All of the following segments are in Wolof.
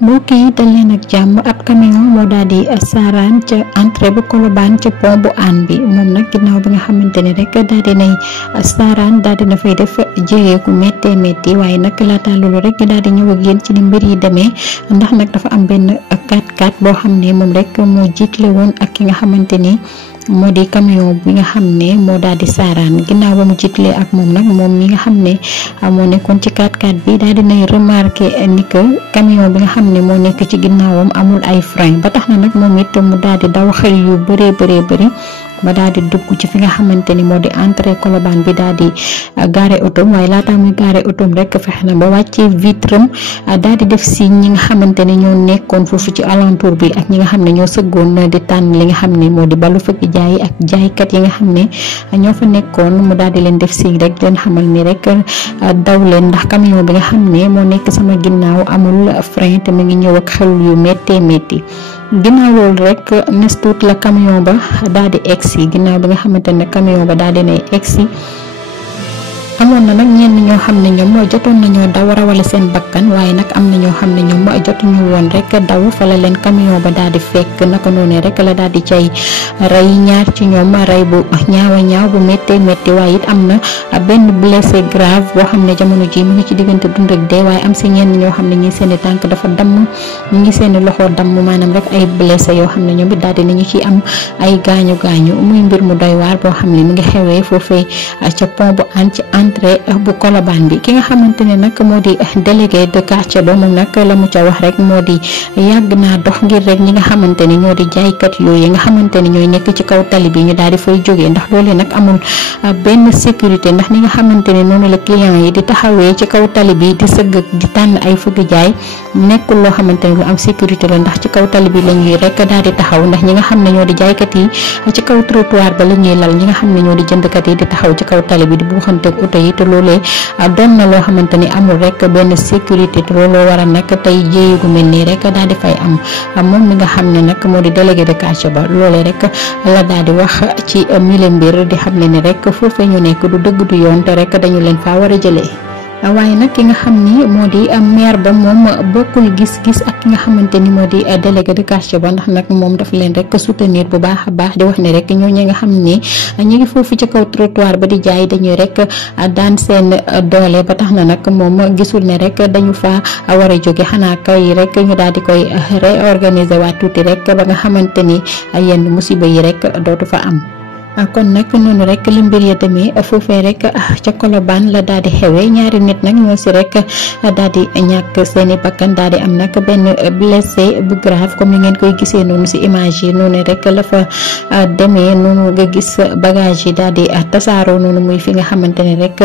mbokk yi dal leen ak jàmm ab camion moo daal di saaraan ca entrée bu Colobane ca pont bu Hann bi moom nag ginnaaw bi nga xamante ne rek daal di nay saaraan daal di na fay def jéyeeku méttee métti waaye nag laata loolu rek ñu daal di ñëw ak yéen ci ni mbir yi demee ndax nag dafa am benn 4x4 boo xam ne moom rek moo jiitle woon ak ki nga xamante ni moo di camion bi nga xam ne moo daal di saaraan ginnaaw ba mu jiitlee ak moom nag moom mi nga xam ne moo nekkoon ci 4x4 bi daal di nay remarqué ni que camion bi nga xam ne moo nekk ci ginnaawam amul ay frein ba tax na nag moom it mu daal di daw xel yu bëree bëri ba daal di dugg ci fi nga xamante ni moo di entrée Colobane bi daal di gaare otom waaye laata muy gaare otom rek fexe na ba wàccee vitram daal di def si ñi nga xamante ni ñoo nekkoon foofu ci alentour bi ak ñi nga xam ne ñoo sëggoon di tànn li nga xam ne moo di balu fëgg jaay ak jaaykat yi nga xam ne ñoo fa nekkoon mu daal di leen def si rek leen xamal ni rek daw leen ndax camion bi nga xam ne moo nekk sama ginnaaw amul frein te mu ngi ñëw ak xel yu méttee métti. ginnaaw loolu rek nes tuut la camion ba daal di egsi ginnaaw bi nga xamante ne camion ba daal di nay egsi amoon na nag ñenn ñoo xam ne ñoom jotoon nañoo daw rawale seen bakkan waaye nag am na ñoo xam ne ñoom jotuñu woon rek daw fa la leen camion ba daal di fekk naka noonu rek la daal di cay rey ñaar ci ñoom rey bu ñaaw bu méttee métti waaye it am na benn blessé grave boo xam ne jamono ji mu ngi ci diggante dund ak dee waaye am si ñenn ñoo xam ne ñi seeni tànk dafa damm ñu ngi seeni loxo damm maanaam rek ay blessé yoo xam ne ñoom it daal di nañu ci am ay gaañu muy mbir mu doy waar boo xam ne mu ngi xewee foofee ca pont bu Hann ci entrée bu Colobane bi ki nga xamante ne nag moo di délégué de quartier ba moom nag la mu ca wax rek moo di yàgg naa dox ngir rek ñi nga xamante ni ñoo di jaaykat yooyu nga xamante ni ñooy nekk ci kaw tali bi ñu daal di fay jógee ndax loolee nag amul benn sécurité ndax ni nga xamante ni noonu la client yi di taxawee ci kaw tali bi di sëgg di tànn ay fëgg jaay nekkul loo xamante ni lu am sécurité la ndax ci kaw tali bi la ñuy rek daal di taxaw ndax ñi nga xam ne ñoo di jaaykat yi ci kaw trottoir ba la ñuy lal ñi nga xam ne ñoo di jëndkat yi di taxaw ci kaw tali bi di buuxanteeg oto yi te loolee doon na loo xamante ni amul rek benn sécurité te looloo waral nag tey jéey gu mel nii rek daal di fay am moom mi nga xam ne nag moo di délégué de quartier ba loolee rek la daal di wax ci mille mbir di xam ne ni rek foofee ñu nekk du dëgg du yoon te rek dañu leen faa war a jëlee. waaye nag ki nga xam ni moo di maire ba moom bokkul gis-gis ak ki nga xamante ni moo di délégué de quartier ba ndax nag moom daf leen rek soutenir bu baax a baax di wax ne rek ñooñu nga xam ni ñu ngi foofu ci kaw trottoir ba di jaay dañuy rek daan seen doole ba tax na nag moom gisul ne rek dañu fa war a jóge xanaa kay rek ñu daal di koy réorganiser waat tuuti rek ba nga xamante ni yenn musiba yi rek dootu fa am. kon nag noonu rek li mbir ya demee foofee rek ca Colobane la daal di xewee ñaari nit nag ñoo si rek daal di ñàkk seeni bakkan daal di am nag benn blessé bu grave comme ni ngeen koy gisee noonu si image yi noonu rek la fa demee noonu nga gis bagage yi daal di tasaaroo noonu muy fi nga xamante ne rek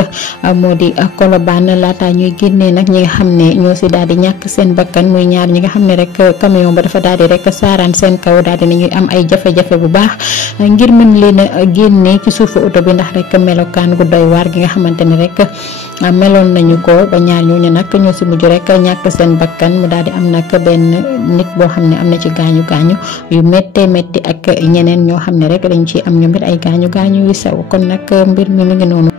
moo di Colobane laata ñuy génnee nag ñi nga xam ne ñoo si daal di ñàkk seen bakkan muy ñaar ñi nga xam ne rek camion ba dafa daal di rek saaraan seen kaw daal di nañuy am ay jafe-jafe bu baax ngir mën leen génne ci suufu oto bi ndax rek melokaan gu doy waar gi nga xamante ne rek meloon nañu ko ba ñaar ñooñu nag ñoo si mujj rek ñàkk seen bakkan mu daal di am nag benn nit boo xam ne am na ci gaañu yu méttee métti ak ñeneen ñoo xam ne rek dañ ci am ñoom it ay gaañu yu sew kon nag mbir mi ngi noonu.